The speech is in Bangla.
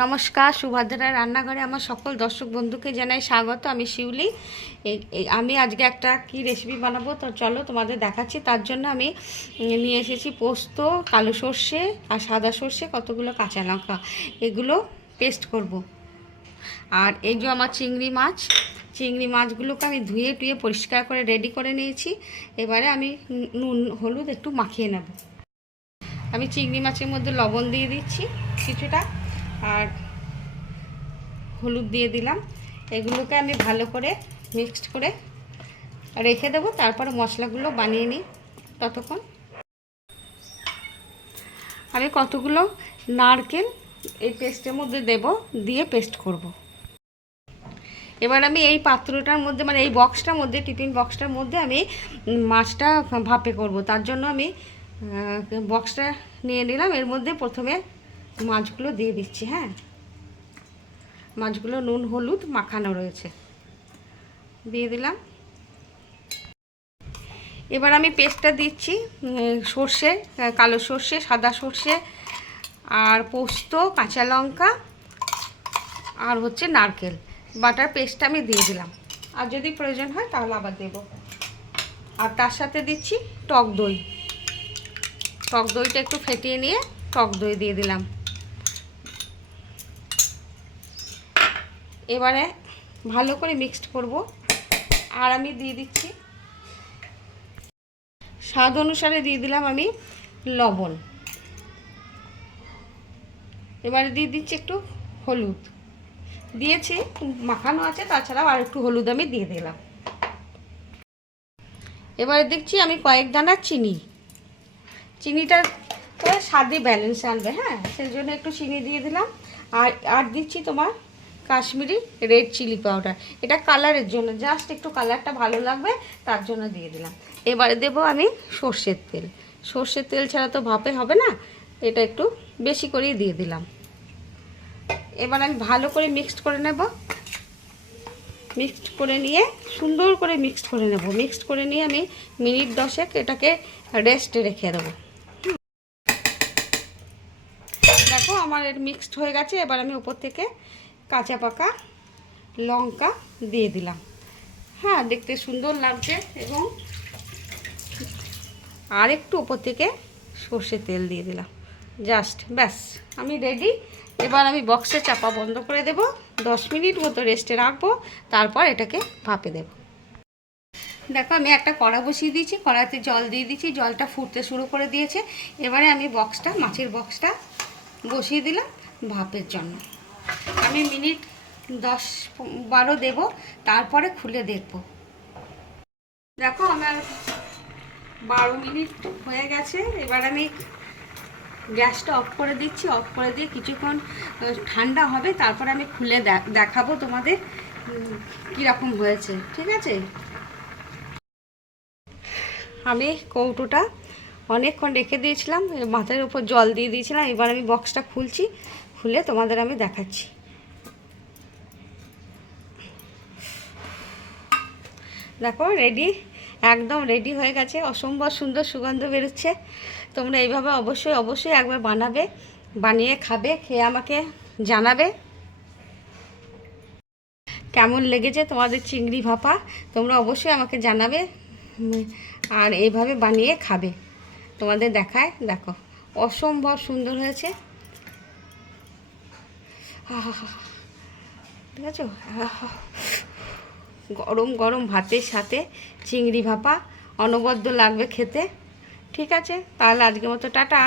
নমস্কার, সুভদ্রা রান্নাঘরে আমার সকল দর্শক বন্ধুকে জানাই স্বাগত। আমি শিউলি। আমি আজকে একটা কি রেসিপি বানাবো? তো চলো তোমাদের দেখাচ্ছি। তার জন্য আমি নিয়ে এসেছি পোস্ত, কালো সর্ষে আর সাদা সর্ষে, কতগুলো কাঁচা লঙ্কা। এগুলো পেস্ট করব। আর এই যে আমার চিংড়ি মাছ, চিংড়ি মাছগুলোকে আমি ধুয়ে টুয়ে পরিষ্কার করে রেডি করে নিয়েছি। এবারে আমি নুন, হলুদ একটু মাখিয়ে নেব। আমি চিংড়ি মাছের মধ্যে লবণ দিয়ে দিচ্ছি কিছুটা। আর হলুদ দিয়ে দিলাম। এগুলোকে আমি ভালো করে মিক্সড করে রেখে দেবো। তারপরে মশলাগুলো বানিয়ে নিই ততক্ষণ। আমি কতগুলো নারকেল এই পেস্টের মধ্যে দেব, দিয়ে পেস্ট করব। এবার আমি এই পাত্রটার মধ্যে মানে এই বক্সটার মধ্যে, টিফিন বক্সটার মধ্যে আমি মাছটা ভাপে করব। তার জন্য আমি বক্সটা নিয়ে নিলাম। এর মধ্যে প্রথমে মাছগুলো দিয়ে দিচ্ছি হ্যাঁ? মাছগুলো নুন, হলুদ মাখানো রয়েছে। দিয়ে দিলাম। এবার আমি পেস্টটা দিচ্ছি সর্ষে কালো সর্ষে, সাদা সর্ষে, আর পোস্ত, কাঁচা লঙ্কা, আর হচ্ছে নারকেল। বাটার পেস্টটা আমি দিয়ে দিলাম। আর যদি প্রয়োজন হয় তাহলে আবার দেব। আর তার সাথে দিচ্ছি টক দই। টক দইটা একটু ফেটিয়ে নিয়ে টক দই দিয়ে দিলাম। এবারে ভালো করে মিক্সড করব। আর আমি দিয়ে দিচ্ছি। স্বাদ অনুসারে দিয়ে দিলাম আমি লবণ। এবারে দিয়ে দিচ্ছি একটু হলুদ। দিয়েছি, মাখানো আছে, তাছাড়াও আর একটু হলুদ আমি দিয়ে দিলাম। এবারে দেখছি আমি কয়েক দানা চিনি। চিনিটা তো স্বাদে ব্যালেন্স আনবে হ্যাঁ? সেই জন্য একটু চিনি দিয়ে দিলাম। আর আর দিচ্ছি তোমার কাশ্মীরি রেড চিলি পাউডার এটা কালারের জন্য জাস্ট একটু কালারটা ভালো লাগবে, তার জন্য দিয়ে দিলাম। এবারে দেবো আমি সর্ষের তেল। সর্ষের তেল ছাড়া তো ভাপে হবে না, এটা একটু বেশি করেই দিয়ে দিলাম। এবার আমি ভালো করে মিক্সড করে নেব। মিক্সড করে নিয়ে, সুন্দর করে মিক্সড করে নেব। মিক্সড করে নিয়ে আমি মিনিট দশেক এটাকে রেস্টে রেখে দেবো। দেখো, আমার এর মিক্সড হয়ে গেছে। এবার আমি উপর থেকে কাঁচা পাকা লঙ্কা দিয়ে দিলাম। হ্যাঁ দেখতে সুন্দর লাগছে এবং আর একটু উপর থেকে সর্ষে তেল দিয়ে দিলাম। জাস্ট, ব্যাস, আমি রেডি এবার আমি বক্সে চাপা বন্ধ করে দেব। দশ মিনিট মতো রেস্টে রাখব। তারপর এটাকে ভাপে দেব। দেখো, আমি একটা কড়া বসিয়ে দিয়েছি। কড়াতে জল দিয়ে দিয়েছি। জলটা ফুটতে শুরু করে দিয়েছে। এবারে আমি বক্সটা মাছের বক্সটা বসিয়ে দিলাম ভাপের জন্য। আমি মিনিট দশ, বারো দেব, তারপরে খুলে দেখব। দেখো, আমার বারো মিনিট হয়ে গেছে। এবার আমি গ্যাসটা অফ করে দিচ্ছি। অফ করে দিয়ে কিছুক্ষণ ঠান্ডা হবে, তারপরে আমি খুলে দেখাবো তোমাদের কীরকম হয়েছে, ঠিক আছে? আমি কৌটোটা অনেকক্ষণ রেখে দিয়েছিলাম, মাথার উপর জল দিয়ে দিয়েছিলাম। এবার আমি বক্সটা খুলছি, খুলে তোমাদের আমি দেখাচ্ছি। দেখো রেডি একদম রেডি হয়ে গেছে। অসম্ভব সুন্দর সুগন্ধ বেরোচ্ছে। তোমরা এইভাবে অবশ্যই অবশ্যই একবার বানাবে, বানিয়ে খাবে, খেয়ে আমাকে জানাবে। কেমন লেগেছে তোমাদের চিংড়ি ভাপা? তোমরা অবশ্যই আমাকে জানাবে আর এইভাবে বানিয়ে খাবে। তোমাদের দেখায়, দেখো। অসম্ভব সুন্দর হয়েছে। ঠিক আছে। গরম গরম ভাতের সাথে চিংড়ি ভাপা অনবদ্য লাগবে খেতে। ঠিক আছে, তাহলে আজকে মতো টাটা।